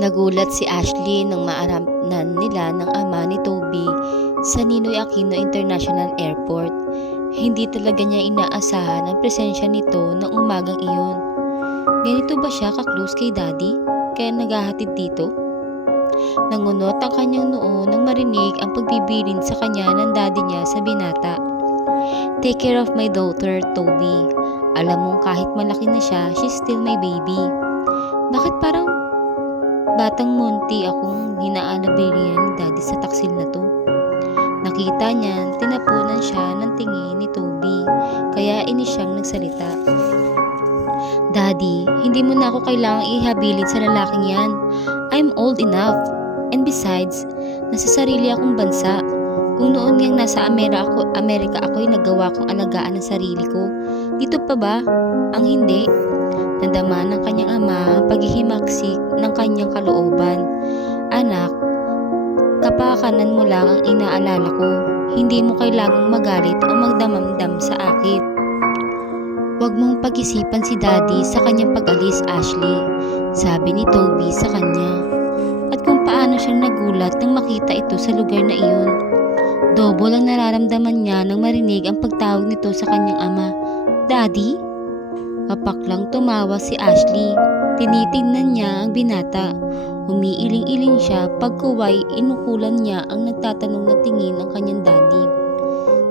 Nagulat si Ashley nang maaramnan nila ng ama ni Toby sa Ninoy Aquino International Airport. Hindi talaga niya inaasahan ang presensya nito ng umagang iyon. Ganito ba siya ka-close kay Daddy? Kaya naghahatid dito? Nangunot ang kanyang noo nang marinig ang pagbibilin sa kanya ng daddy niya sa binata. Take care of my daughter, Toby. Alam mong kahit malaki na siya, she's still my baby. Bakit parang batang munti akong hinaanabilihan ni daddy sa taksil na to? Nakita niya, tinapunan siya ng tingin ni Toby, kaya inis siyang nagsalita. Daddy, hindi mo na ako kailangang ihabilin sa lalaking yan. I'm old enough. And besides, nasa sarili akong bansa. Kung noon niyang nasa Amerika ako'y nagawa kong alagaan ng sarili ko. Dito pa ba? Ang hindi. Nadama ng kanyang ama ang paghihimaksik ng kanyang kalooban. Anak, kapakanan mo lang ang inaalala ko. Hindi mo kailangang magalit o magdamamdam sa akin. Huwag mong pag-isipan si Daddy sa kanyang pag-alis, Ashley, sabi ni Toby sa kanya. At kung paano siyang nagulat nang makita ito sa lugar na iyon. Double ang nararamdaman niya nang marinig ang pagtawag nito sa kanyang ama. Daddy? Mapaklang tumawa si Ashley. Tinitingnan niya ang binata. Umiiling-iling siya pagkuway inukulan niya ang nagtatanong na tingin ng kanyang daddy.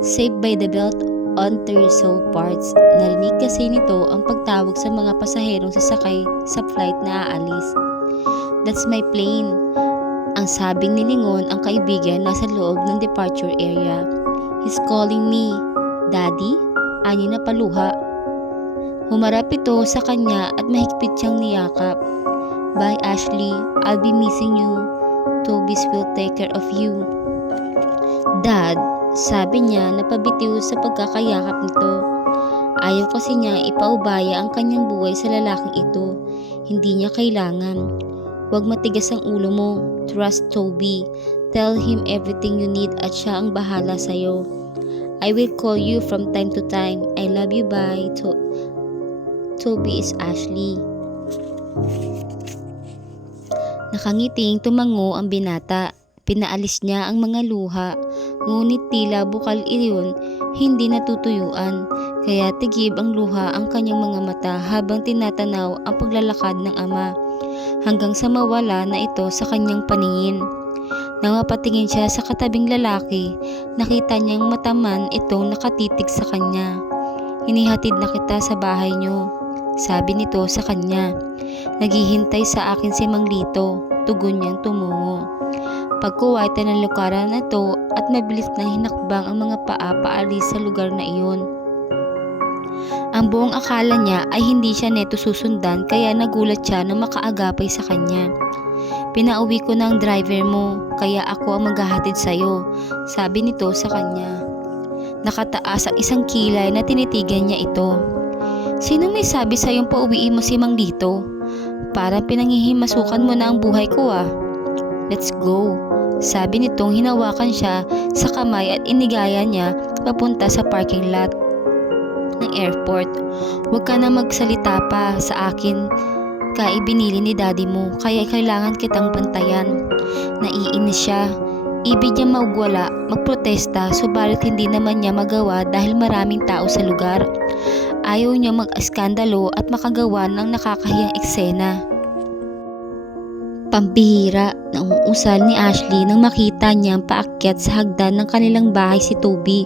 Saved by the belt on torso parts. Narinig kasi nito ang pagtawag sa mga pasaherong sasakay sa flight na aalis. That's my plane. Ang sabing nilingon ang kaibigan nasa loob ng departure area. He's calling me. Daddy? Ani na paluha. Humarap ito sa kanya at mahigpit siyang niyakap. Bye Ashley, I'll be missing you. Toby's will take care of you. Dad, sabi niya na pabitiw sa pagkakayakap nito. Ayaw kasi niya ipaubaya ang kanyang buhay sa lalaking ito. Hindi niya kailangan. Huwag matigas ang ulo mo. Trust Toby. Tell him everything you need at siya ang bahala sa'yo. I will call you from time to time. I love you, bye. Toby is Ashley. Nakangiting tumango ang binata. Pinaalis niya ang mga luha. Ngunit tila bukal iyon, hindi natutuyuan. Kaya tigib ang luha ang kanyang mga mata habang tinatanaw ang paglalakad ng ama. Hanggang sa mawala na ito sa kanyang paningin. Nang mapatingin siya sa katabing lalaki, nakita niyang mataman itong nakatitig sa kanya. Hinihatid na kita sa bahay niyo, sabi nito sa kanya. Naghihintay sa akin si Mang Lito, tugon niyang tumungo. Pagkuway ng lukaran na ito at mabilis nang hinakbang ang mga paa paalis sa lugar na iyon. Ang buong akala niya ay hindi siya neto susundan kaya nagulat siya na makaagapay sa kanya. Pinauwi ko na ang driver mo kaya ako ang maghahatid sa'yo, sabi nito sa kanya. Nakataas ang isang kilay na tinitigan niya ito. Sino may sabi sa'yong pauwiin mo si Mang Lito? Parang pinangihimasukan mo na ang buhay ko ah. Let's go, sabi nitong hinawakan siya sa kamay at inigaya niya papunta sa parking lot ng airport. Huwag ka na magsalita pa sa akin. Ibinili ni daddy mo, kaya kailangan kitang bantayan. Naiinis siya. Ibig niya magwala, magprotesta, subalit hindi naman niya magawa dahil maraming tao sa lugar. Ayaw niya mag-askandalo at makagawa ng nakakahiyang eksena. Pambihira na umuusal ni Ashley nang makita niyang paakyat sa hagdan ng kanilang bahay si Toby.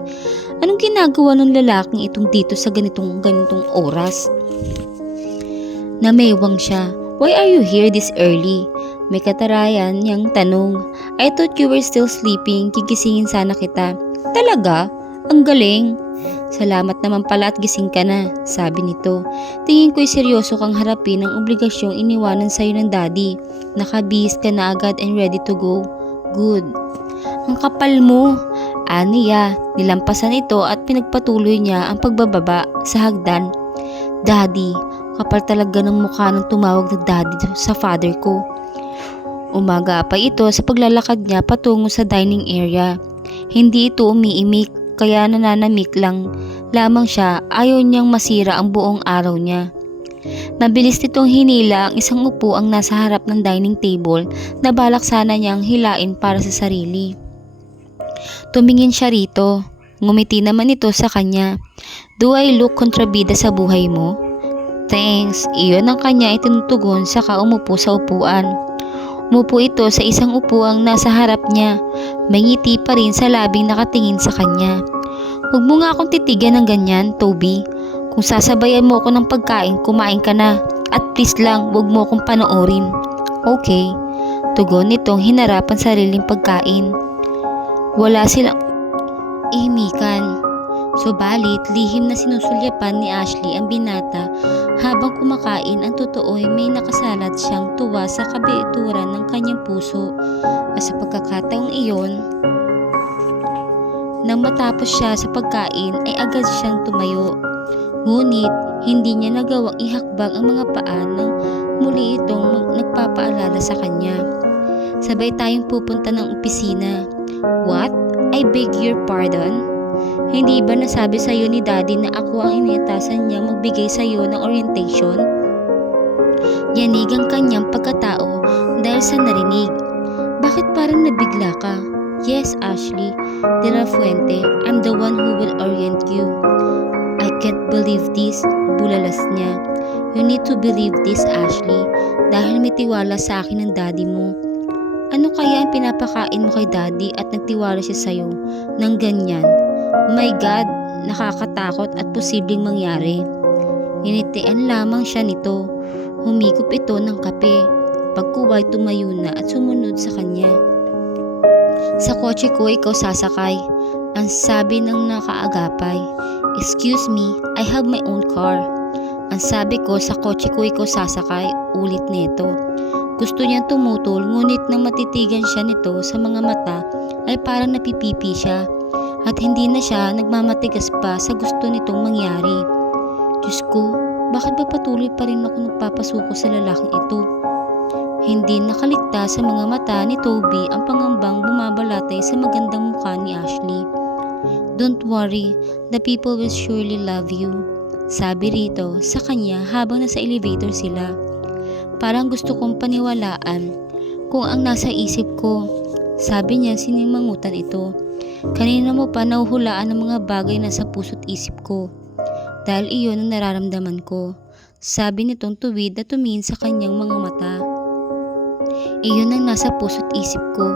Anong ginagawa ng lalaking itong dito sa ganitong oras? Namewang siya. Why are you here this early? May katarayan niyang tanong. I thought you were still sleeping. Gigisingin sana kita. Talaga? Ang galing. Salamat naman pala at gising ka na, sabi nito. Tingin ko'y seryoso kang harapin ang obligasyong iniwanan sa'yo ng daddy. Nakabihis ka na agad and ready to go. Good. Ang kapal mo. Aniya, nilampasan ito at pinagpatuloy niya ang pagbababa sa hagdan. Daddy, kapal talaga ng mukha ng tumawag na daddy sa father ko. Umaga pa ito sa paglalakad niya patungo sa dining area. Hindi ito umiimik, kaya nananamik lang lamang siya. Ayaw niyang masira ang buong araw niya. Mabilis nitong hinila ang isang upuang nasa harap ng dining table na balak sana niyang hilain para sa sarili. Tumingin siya rito. Ngumiti naman ito sa kanya. "Do I look kontrabida sa buhay mo?" "Thanks." Iyon ang kanya itinutugon saka umupo sa upuan. Umupo ito sa isang upuang nasa harap niya. May ngiti pa rin sa labing nakatingin sa kanya. "Huwag mo nga akong titigan ng ganyan, Toby. Kung sasabayan mo ako ng pagkain, kumain ka na. At please lang, huwag mo akong panoorin." "Okay." Tugon nitong hinarapan sariling pagkain. Wala silang ihimikan. Subalit, lihim na sinusulyapan ni Ashley ang binata habang kumakain. Ang totoo'y may nakasalat siyang tuwa sa kabituran ng kanyang puso. At sa pagkakataong iyon, nang matapos siya sa pagkain ay agad siyang tumayo. Ngunit hindi niya nagawang ihakbang ang mga paa nang muli itong nagpapaalala sa kanya. "Sabay tayong pupunta ng opisina." "What? I beg your pardon? Hindi ba nasabi sa'yo ni Daddy na ako ang iniatasan niya magbigay sa'yo ng orientation?" Yanig ang kanyang pagkatao dahil sa narinig. "Bakit parang nabigla ka?" "Yes, Ashley de la Fuente. I'm the one who will orient you." "I can't believe this." Bulalas niya. "You need to believe this, Ashley. Dahil may tiwala sa akin ng Daddy mo." "Ano kaya ang pinapakain mo kay Daddy at nagtiwala siya sa'yo ng ganyan?" "My God, nakakatakot at posibleng mangyari." Initian lamang siya nito. Humigop ito ng kape. Pagkuway tumayo na at sumunod sa kanya. "Sa kotse ko ikaw sasakay," ang sabi ng nakaagapay. "Excuse me, I have my own car." "Ang sabi ko sa kotse ko ikaw sasakay," ulit nito. Gusto niyang tumutol ngunit nang matitigan siya nito sa mga mata ay parang napipipi siya at hindi na siya nagmamatigas pa sa gusto nitong mangyari. "Diyos ko, bakit ba patuloy pa rin ako nagpapasuko sa lalaking ito?" Hindi nakaligtas sa mga mata ni Toby ang pangambang bumabalatay sa magandang mukha ni Ashley. "Don't worry, the people will surely love you," sabi rito sa kanya habang nasa elevator sila. "Parang gusto kong paniwalaan kung ang nasa isip ko," sabi niya sinimangutan ito. "Kanina mo pa nahuhulaan ang mga bagay na sa puso't isip ko. Dahil iyon ang nararamdaman ko," sabi nitong tuwid na tumingin sa kanyang mga mata. "Iyon ang nasa puso't isip ko,"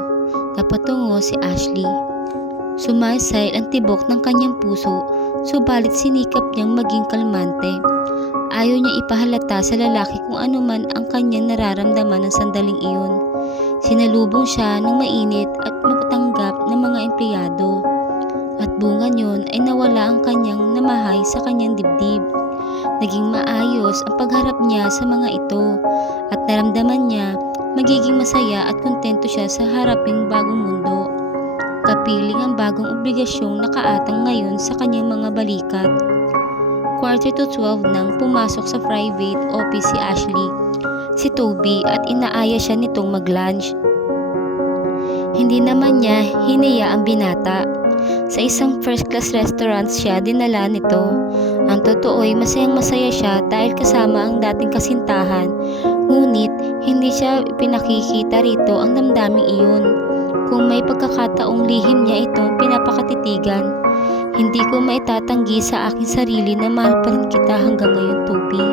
napatungo si Ashley. Sumasayal ang tibok ng kanyang puso, subalit sinikap niyang maging kalmante. Ayaw niya ipahalata sa lalaki kung ano man ang kanyang nararamdaman ng sandaling iyon. Sinalubong siya ng mainit at mapatanggap ng mga empleyado. At bunga niyon ay nawala ang kanyang namahay sa kanyang dibdib. Naging maayos ang pagharap niya sa mga ito at naramdaman niya magiging masaya at kontento siya sa haraping bagong mundo. Kapiling ang bagong obligasyong nakaatang ngayon sa kanyang mga balikat. 11:45 nang pumasok sa private office si Ashley, si Toby at inaaya siya nitong mag-lunch. Hindi naman niya hiniya ang binata. Sa isang first class restaurant siya dinala nito. Ang totoo ay masayang masaya siya dahil kasama ang dating kasintahan. Ngunit hindi siya pinakikita rito ang damdaming iyon. Kung may pagkakataong lihim niya itong pinapakatitigan. "Hindi ko maitatanggi sa aking sarili na mahal pa rin kita hanggang ngayon, Toby."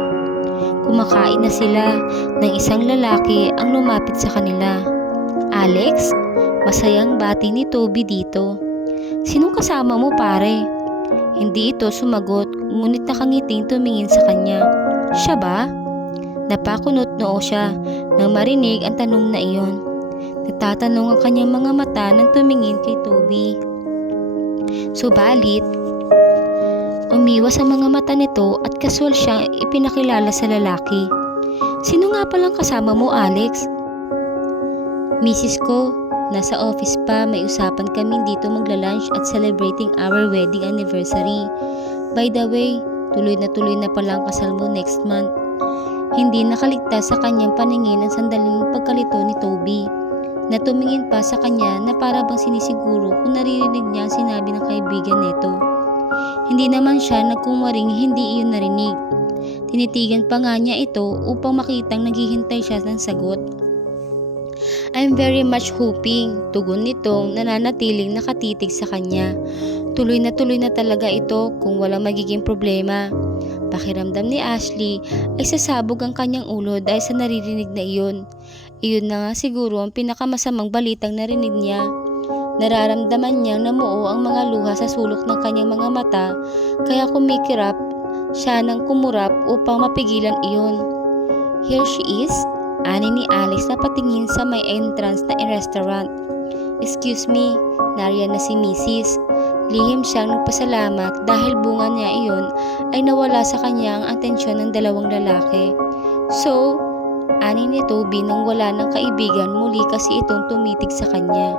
Kumakain na sila nang isang lalaki ang lumapit sa kanila. "Alex?" Masayang bati ni Toby dito. "Sinong kasama mo, pare?" Hindi ito sumagot, ngunit nakangiting tumingin sa kanya. "Siya ba?" Napakunot noo siya nang marinig ang tanong na iyon. Nagtatanong ang kanyang mga mata nang tumingin kay Toby. Subalit, umiwas ang mga mata nito at kaswal siyang ipinakilala sa lalaki. "Sino nga palang kasama mo, Alex?" "Mrs. ko, nasa office pa, may usapan kami dito magla-lunch at celebrating our wedding anniversary. By the way, tuloy na pala ang kasal mo next month." Hindi nakaligtas sa kanyang paningin ang sandaling pagkalito ni Toby, na tumingin pa sa kanya na para bang sinisiguro kung naririnig niya ang sinabi ng kaibigan nito. Hindi naman siya nagkunwaring hindi iyon narinig. Tinitigan pa nga niya ito upang makitang naghihintay siya ng sagot. I'm very much hoping, tugon nitong nananatiling nakatitig sa kanya. Tuloy na talaga ito kung walang magiging problema. Pakiramdam ni Ashley ay sasabog ang kanyang ulo dahil sa naririnig na iyon. Iyon na nga siguro ang pinakamasamang balitang narinig niya. Nararamdaman niyang namuo ang mga luha sa sulok ng kanyang mga mata, kaya kumikirap siya ng kumurap upang mapigilan iyon. Here she is, ani ni Alex na patingin sa may entrance na restaurant. Excuse me, nariyan na si Mrs. Lihim siyang nagpasalamat dahil bunga niya iyon ay nawala sa kanya ang atensyon ng dalawang lalaki. So, ani ni Toby nang wala ng kaibigan, muli kasi itong tumitig sa kanya.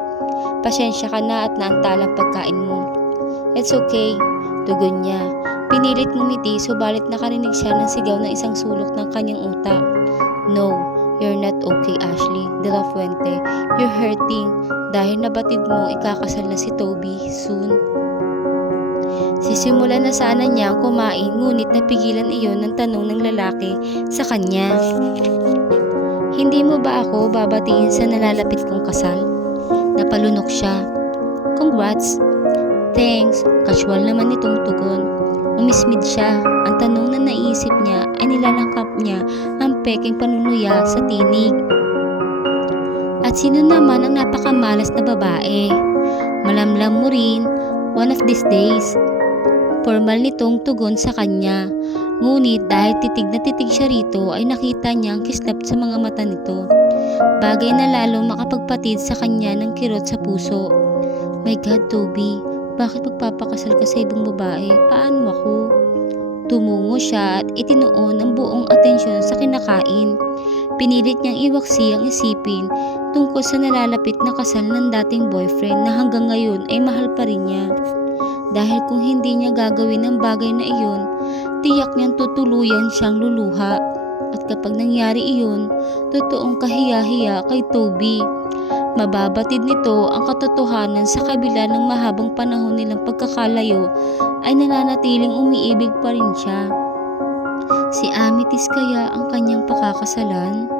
Pasensya ka na at naantalang pagkain mo. It's okay, tugon niya. Pinilit ngumiti subalit nakarinig siya ng sigaw ng isang sulok ng kanyang utak. No, you're not okay, Ashley de la Fuente. You're hurting dahil nabatid mo ikakasal na si Toby soon. Sisimulan na sana niyang kumain ngunit napigilan iyon ng tanong ng lalaki sa kanya. Hindi mo ba ako babatiin sa nalalapit kong kasal? Napalunok siya. Congrats. Thanks. Casual naman itong tugon. Umismid siya. Ang tanong na naisip niya ay nilalangkap niya ang peking panunuya sa tinig. At sino naman ang napakamalas na babae? Malamlam mo rin, one of these days. Formal nitong tugon sa kanya. Ngunit dahil titig na titig siya rito ay nakita niya ang kislap sa mga mata nito. Bagay na lalo makapagpatid sa kanya ng kirot sa puso. My God, Toby, bakit magpapakasal ka sa ibang babae? Paano ako? Tumungo siya at itinuon ang buong atensyon sa kinakain. Pinilit niyang iwaksi ang isipin tungkol sa nalalapit na kasal ng dating boyfriend na hanggang ngayon ay mahal pa rin niya. Dahil kung hindi niya gagawin ang bagay na iyon, tiyak niyang tutuluyan siyang luluha. At kapag nangyari iyon, totoong kahiya-hiya kay Toby. Mababatid nito ang katotohanan sa kabila ng mahabang panahon nilang pagkakalayo ay nananatiling umiibig pa rin siya. Si Amethyst kaya ang kanyang pakakasalan?